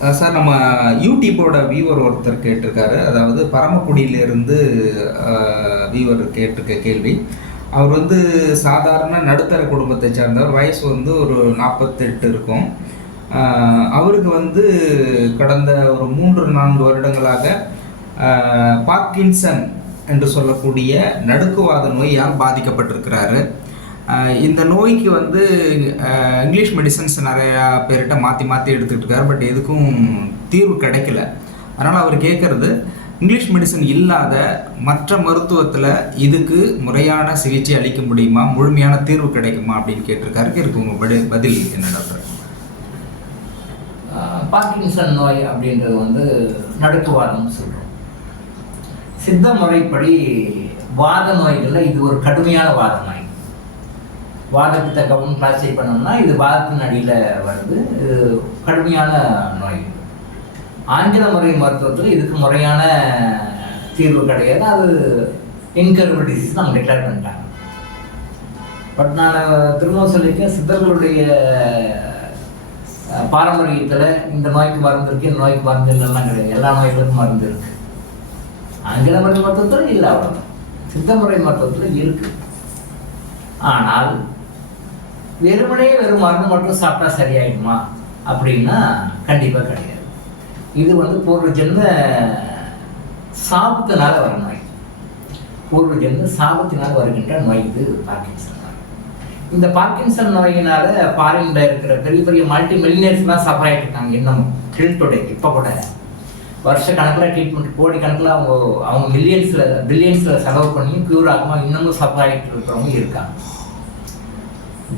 Sir, நம்ம யூடியூப்போட viewer ஒருத்தர் கேட்டிருக்காரு. அதாவது பரமக்குடியிலிருந்து வியூவர் கேட்டிருக்க கேள்வி. அவர் வந்து சாதாரண நடுத்தர குடும்பத்தை சார்ந்தவர். வயசு வந்து ஒரு 48 இருக்கும். அவருக்கு வந்து கடந்த ஒரு 3-4 வருடங்களாக பார்க்கின்சன் என்று சொல்லக்கூடிய நடுக்குவாத நோயால் பாதிக்கப்பட்டிருக்கிறாரு. இந்த நோய்க்கு வந்து இங்கிலீஷ் மெடிசன்ஸ் நிறையா பேர்கிட்ட மாற்றி எடுத்துக்கிட்டு இருக்காரு. பட் எதுக்கும் தீர்வு கிடைக்கல. அதனால் அவர் கேட்குறது, இங்கிலீஷ் மெடிசன் இல்லாத மற்ற மருத்துவத்தில் இதுக்கு முறையான சிகிச்சை அளிக்க முடியுமா, முழுமையான தீர்வு கிடைக்குமா அப்படின்னு கேட்டிருக்காரு. இதுக்கு உங்கள் பதில் என்ன டாக்டர்? பார்க்கின்சன் நோய் அப்படின்றது வந்து நடுக்குவாதம்னு சொல்கிறோம். சித்த முறைப்படி வாத நோய்களில் இது ஒரு கடுமையான வாத நோய். வாதத்தை கவனம் கிளாஸை பண்ணோம்னா இது வாதத்தின் அடியில் வருது. இது கடுமையான நோய். ஆங்கில முறை மருத்துவத்தில் இதுக்கு முறையான தீர்வு கிடையாது. அது இன்கரபிள் டிசீஸ் நம்ம டிக்ளேர் பண்ணிட்டாங்க. பட் நான் திரும்ப சொல்லியிருக்கேன், சித்தர்களுடைய பாரம்பரியத்தில் இந்த நோய்க்கு மருந்து இருக்குது, இந்த நோய்க்கு மருந்து இல்லைலாம் கிடையாது. எல்லா நோய்களுக்கும் மருந்து இருக்குது. ஆங்கில முறை மருத்துவத்தில் இல்லை, அவ்வளோ. சித்த முறை மருத்துவத்தில் இருக்குது. ஆனால் வெறும் மருந்து மட்டும் சாப்பிட்டா சரியாயிடுமா அப்படின்னா கண்டிப்பாக கிடையாது. இது வந்து பூர்வ ஜென்ம சாபத்தினால வர நோய். பூர்வ ஜென்ம சாபத்தினால் வருகின்ற நோய் இது பார்க்கின்சன் நோய். இந்த பார்க்கின்சன் நோயினால ஃபாரின்ல இருக்கிற பெரிய பெரிய மல்டி மில்லியனர்ஸ்லாம் சஃபர் ஆகிட்டு இருக்காங்க. இன்னமும் டில்டோட இப்போ கூட வருஷ கணக்கில் ட்ரீட்மெண்ட் கோடி கணக்கில் அவங்க பில்லியன்ஸில் செலவு பண்ணி க்யூர் ஆகாமல் இன்னமும் சஃபர் ஆகிட்டு இருக்கிறவங்க இருக்காங்க.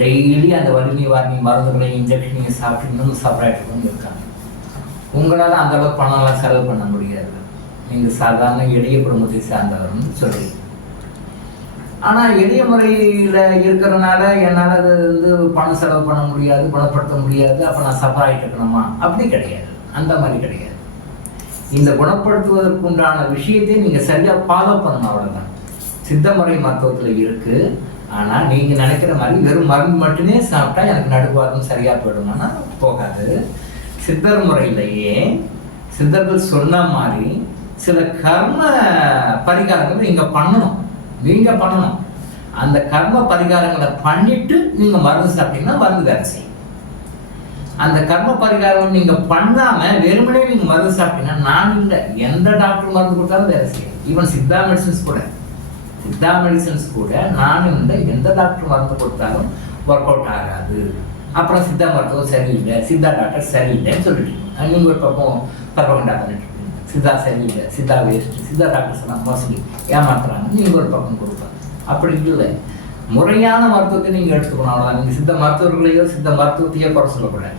டெய்லி அந்த வலி வாரணி மருந்துகளையும் இன்ஜெக்ஷனையும் சாப்பிட்டு இன்னமும் சஃபர் ஆகிட்டு இருக்கவங்க இருக்காங்க. உங்களால் அந்தளவுக்கு பணம்லாம் செலவு பண்ண முடியாது. நீங்கள் சாதாரண எளிய குடும்பத்தை சார்ந்தவர்னு சொல்கிறீங்க. ஆனால் எளிய முறையில் இருக்கிறதுனால என்னால் அது வந்து பணம் செலவு பண்ண முடியாது, குணப்படுத்த முடியாது, அப்போ நான் சஃபர் ஆகிட்டு இருக்கணுமா? அப்படி கிடையாது. அந்த மாதிரி கிடையாது. இந்த குணப்படுத்துவதற்கு உண்டான விஷயத்தை நீங்கள் சரியாக ஃபாலோ பண்ணணும், அவ்வளோதான். சித்த முறை மருத்துவத்தில் இருக்குது. ஆனால் நீங்கள் நினைக்கிற மாதிரி வெறும் மருந்து மட்டுமே சாப்பிட்டா எனக்கு நடுவாதம் சரியாக போயிடுமானா போகாது. சித்தர் முறையிலேயே சித்தர்கள் சொன்ன மாதிரி சில கர்ம பரிகாரங்கள் நீங்கள் பண்ணணும். அந்த கர்ம பரிகாரங்களை பண்ணிட்டு நீங்கள் மருந்து சாப்பிட்டீங்கன்னா மருந்து வேலை செய்யும். அந்த கர்ம பரிகாரம் நீங்கள் பண்ணாமல் வெறுமனே நீங்கள் மருந்து சாப்பிட்டீங்கன்னா, நான் இல்லை, எந்த டாக்டர் மருந்து கொடுத்தாலும் வேலை செய்யும். ஈவன் சித்தா மெடிசன்ஸ் கூட நானும் இல்லை, எந்த டாக்டர் மருந்து கொடுத்தாலும் ஒர்க் அவுட் ஆகாது. அப்புறம் சித்தா மருத்துவம் சரியில்லை, சித்தா டாக்டர் சரியில்லைன்னு சொல்லிட்டு நீங்கள் ஒரு பக்கம் பரவகண்டா பண்ணிட்டு இருக்கீங்க. சித்தா சரியில்லை, சித்தா வேஸ்ட், சித்தா டாக்டர்ஸ் எல்லாம் மோஸ்ட்லி ஏமாத்துறாங்க, நீங்கள் ஒரு பக்கம் கொடுப்பாங்க. அப்படி இல்லை, முறையான மருத்துவத்தை நீங்கள் எடுத்துக்கணும், அவ்வளோதான். நீங்கள் சித்த மருத்துவர்களையோ சித்த மருத்துவத்தையோ குறை சொல்லக்கூடாது.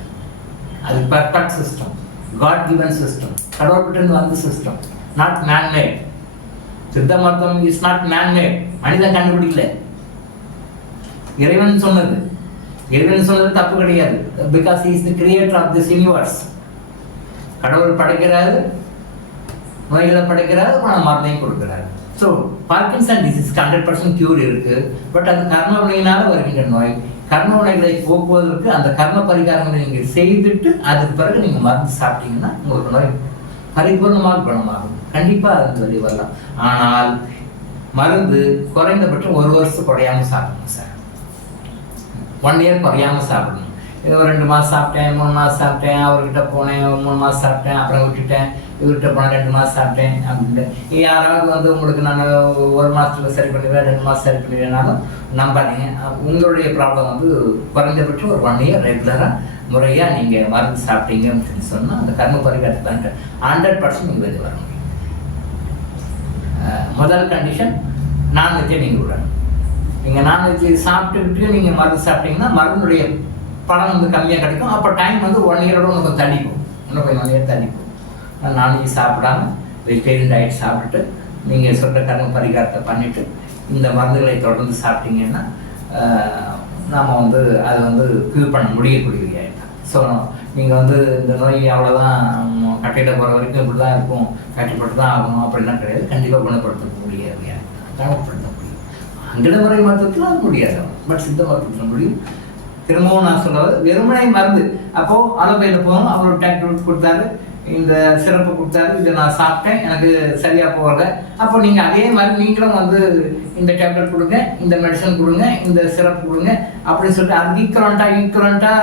அது perfect system, God given system, கடவுள்கிட்ட வந்த சிஸ்டம், நாட் மேன்மேட். சித்த மருத்துவம் இஸ் நாட் மேன்மேட், மனிதன் கண்டுபிடிக்கல, இறைவன் சொன்னது தப்பு கிடையாது. Because he is the creator of this universe. கடவுள் படைக்கிறாரு, நோய்களை படைக்கிறாரு, மருந்தையும் கொடுக்கிறாரு. ஸோ பார்க்கின்சன் டிசீஸ் 100% கியூர் இருக்கு. பட் அது கர்ம வினையினால வருகின்ற நோய். கர்ம வினைகளை போக்குவதற்கு அந்த கர்ம பரிகாரங்களை நீங்கள் செய்துட்டு அதுக்கு பிறகு நீங்கள் மருந்து சாப்பிட்டீங்கன்னா உங்களுக்கு நோய் பரிபூர்ணமாக குணமாகும். கண்டிப்பாக அது வெளியே வரலாம். ஆனால் மருந்து குறைந்தபட்சம் 1 வருஷம் குறையாமல் சாப்பிடணும் சார். 1 இயர் குறையாமல் சாப்பிடணும். ஏதோ 2 மாதம் சாப்பிட்டேன், 3 மாதம் சாப்பிட்டேன், அவர்கிட்ட போனேன், 3 மாதம் சாப்பிட்டேன், அப்புறம் விட்டுட்டேன், இவர்கிட்ட போனேன் 2 மாதம் சாப்பிட்டேன் அப்படின்ட்டு யாராவது வந்து உங்களுக்கு நான் 1 மாதத்துல சரி பண்ணிடுவேன், 2 மாதம் சரி பண்ணிடுவேனாலும் நம்பாதீங்க. உங்களுடைய ப்ராப்ளம் வந்து குறைந்தபட்சம் ஒரு 1 இயர் ரெகுலராக முறையாக நீங்கள் மருந்து சாப்பிட்டீங்க அப்படின்னு சொன்னால் அந்த கர்ம பரிகாரத்தை 100% நீங்கள் வெளியே வர முடியும். முதல் கண்டிஷன், நான்வெஜ்ஜை நீங்கள் விடணும். நீங்கள் நான்வெஜ் சாப்பிட்டுக்கிட்டு நீங்கள் மருந்து சாப்பிட்டீங்கன்னா மருந்துடைய பணம் வந்து கம்மியாக கிடைக்கும். அப்போ டைம் வந்து 1 இயரோட உங்களுக்கு தள்ளிக்கும், இன்னும் கொஞ்சம் 1 இயர் தள்ளிக்கும். நான்வெஜ் சாப்பிடாம வெஜிடேரியன் டயட் சாப்பிட்டுட்டு நீங்கள் சொல்கிற கர்ம பரிகாரத்தை பண்ணிவிட்டு இந்த மருந்துகளை தொடர்ந்து சாப்பிட்டீங்கன்னா நாம் வந்து அதை வந்து க்யூர் பண்ண முடியக்கூடிய ஆகிட்டோம். ஸோ நீங்கள் வந்து இந்த நோய் அவ்வளோதான், கட்டையில் போகிற வரைக்கும் இப்படி தான் இருக்கும், கட்டுப்பட்டு தான் ஆகணும் அப்படிலாம் கிடையாது. கண்டிப்பாக குணப்படுத்த முடியாது, குணப்படுத்த முடியும். ஆங்கில முறை மருத்துவத்தில் அது முடியாது, பட் சித்த மருத்துவத்தில் முடியும். திரும்பவும் நான் சொல்றது வெறுமனை மருந்து. அப்போ அலோபதியில் போகணும், அவர் ஒரு டேப்லெட் கொடுத்தாரு, இந்த சிறப்பு கொடுத்தாரு, இதை நான் சாப்பிட்டேன், எனக்கு சரியா போகல. அப்போ நீங்க அதே மாதிரி நீங்களும் வந்து இந்த டேப்லெட் கொடுங்க, இந்த மெடிசன் கொடுங்க, இந்த சிறப்பு கொடுங்க அப்படின்னு சொல்லிட்டு அது ஈக்குவலண்டா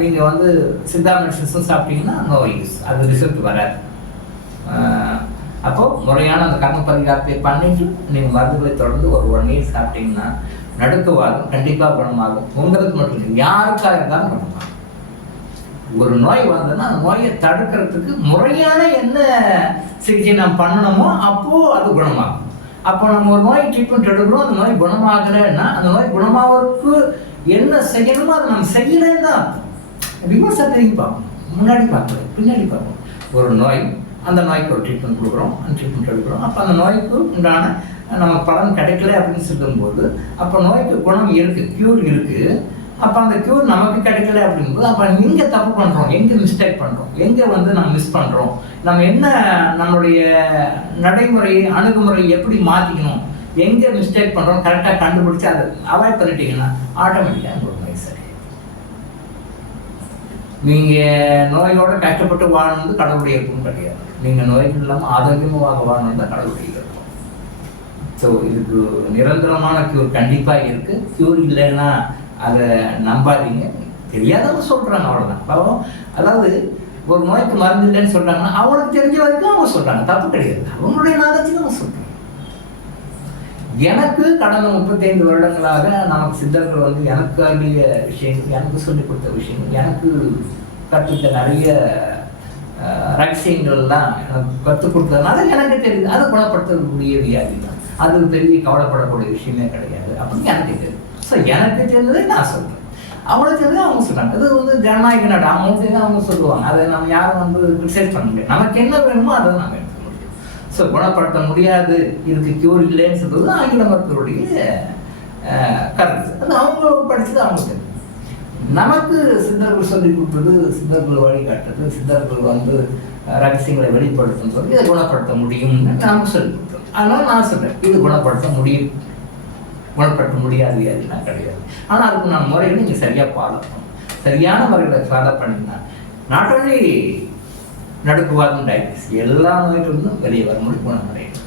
நீங்க வந்து சித்தா மெடிசன்ஸும் சாப்பிட்டீங்கன்னா நோ யூஸ், அது ரிசல்ட் வராது. அப்போ முறையான அந்த கர்ம பரிகாரத்தை பண்ணிட்டு நீங்க மருந்துகளை தொடர்ந்து ஒரு 1 year சாப்பிட்டீங்கன்னா நடுக்குவாதம் கண்டிப்பா குணமாகும். உங்களுக்கு மட்டும் இல்லை, யாருக்காக இருந்தாலும் குணமாகும். ஒரு நோய் வந்ததுன்னா அந்த நோயை தடுக்கிறதுக்கு முறையான என்ன சிகிச்சை நாம் பண்ணணுமோ அப்போ அது குணமாகும். அப்போ நம்ம ஒரு நோய் ட்ரீட்மெண்ட் எடுக்கிறோம், அந்த நோய் குணமாகலைன்னா அந்த நோய் குணமாவதற்கு என்ன செய்யணுமோ அதை நம்ம செய்யலேன்னு தான் அர்த்தம். ரிவர்ஸாக திரும்பி பார்ப்போம், முன்னாடி பார்க்கல பின்னாடி பார்ப்போம். ஒரு நோய், அந்த நோய்க்கு ஒரு ட்ரீட்மெண்ட் கொடுக்குறோம், அந்த ட்ரீட்மெண்ட் எடுக்கிறோம். அப்போ அந்த நோய்க்கு உண்டான நமக்கு பலன் கிடைக்கல அப்படின்னு சொல்லும்போது அப்போ நோய்க்கு குணம் இருக்குது, க்யூர் இருக்குது. அப்போ அந்த க்யூர் நமக்கு கிடைக்கல அப்படிங்கும்போது அப்போ எங்கே தப்பு பண்ணுறோம், எங்கே மிஸ்டேக் பண்ணுறோம், எங்கே வந்து நம்ம மிஸ் பண்ணுறோம், நம்ம என்ன நம்மளுடைய நடைமுறை அணுகுமுறை எப்படி மாற்றிக்கணும், எங்கே மிஸ்டேக் பண்ணுறோம் கரெக்டாக கண்டுபிடிச்சி அதை அவாய்ட் பண்ணிட்டீங்கன்னா ஆட்டோமேட்டிக்காக உங்களுக்கு நோய் சரி. நீங்கள் நோயோட கஷ்டப்பட்டு வாழணும்னு கடவுளுடைய இருக்கும் கிடையாது. நீங்கள் நோய்கள் இல்லாமல் ஆரோக்கியமாக வாழணும் தான் கடவுளுடைய இருக்கும். ஸோ இதுக்கு நிரந்தரமான க்யூர் கண்டிப்பாக இருக்குது. க்யூர் இல்லைன்னா அதை நம்பாதீங்க, தெரியாதவங்க சொல்கிறாங்க அவ்வளோதான். அதாவது ஒரு நோய்க்கு மருந்து இல்லைன்னு சொல்கிறாங்கன்னா அவங்களுக்கு தெரிஞ்ச வரைக்கும் அவங்க சொல்கிறாங்க, தப்பு கிடையாது, அவங்களுடைய நாலேஜுக்கு அவங்க சொல்கிறாங்க. எனக்கு கடந்த 35 வருடங்களாக நமக்கு சித்தர்கள் வந்து எனக்கு அறிய விஷயங்கள், எனக்கு சொல்லிக் கொடுத்த விஷயங்கள், எனக்கு கற்றுக்க நிறைய ரகசியங்கள்லாம் எனக்கு கற்றுக் கொடுத்ததுனால எனக்கு தெரியுது. அதை குணப்படுத்தக்கூடிய வியாதி தான், அது பெரிய கவலைப்படக்கூடிய விஷயமே கிடையாது அப்படின்னு எனக்கு தெரியும். ஸோ எனக்கு தெரிஞ்சதை நான் சொல்கிறேன், அவங்களுக்கு தெரிஞ்சதை அவங்க சொல்கிறாங்க. அது வந்து ஜனநாயக நாடு, அவங்க தெரிஞ்சு அவங்க சொல்லுவாங்க, அதை நம்ம யாரும் வந்து கிரிட்டிசைஸ் பண்ண முடியாது. நமக்கு என்ன வேணுமோ அதை நம்ம எடுத்துக்க முடியும். ஸோ குணப்படுத்த முடியாது, இதுக்கு க்யூர் இல்லைன்னு சொல்றது ஆங்கில மருத்துவருடைய கருத்து. அது அவங்க படித்தது அவங்க தெரியும். நமக்கு சித்தர்கள் சொல்லி கொடுத்தது, சித்தர்கள் வழிகாட்டுறது, சித்தர்கள் வந்து ரகசியங்களை வெளிப்படுத்தும் சொல்லி இதை குணப்படுத்த முடியும்னு நமக்கு சொல்லி கொடுத்தோம். அதனால நான் சொல்கிறேன், இது குணப்படுத்த முடியும், குணப்படுத்த முடியாது வியாதிலாம் கிடையாது. ஆனால் அதுக்கு நான் முறைகளை நீங்கள் சரியாக ஃபாலோ பண்ணணும். சரியான முறைகளை ஃபாலோ பண்ணிங்கன்னா நாட் ஒன்லி நடுக்குவாதம், டயபிட்டிஸ், எல்லா நோய்களிலும் வெளியே வரும்போது குணமடையும்.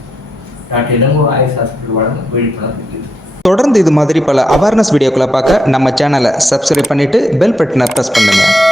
டாக்டர் இளங்கோ ஆயுஷ் ஹாஸ்பிட்டல் வழங்கும் விழிப்புணர்வு இருக்குது. தொடர்ந்து இது மாதிரி பல அவேர்னஸ் வீடியோக்களை பார்க்க நம்ம சேனலை சப்ஸ்கிரைப் பண்ணிவிட்டு பெல் பட்டனை ப்ரெஸ் பண்ணுங்கள்.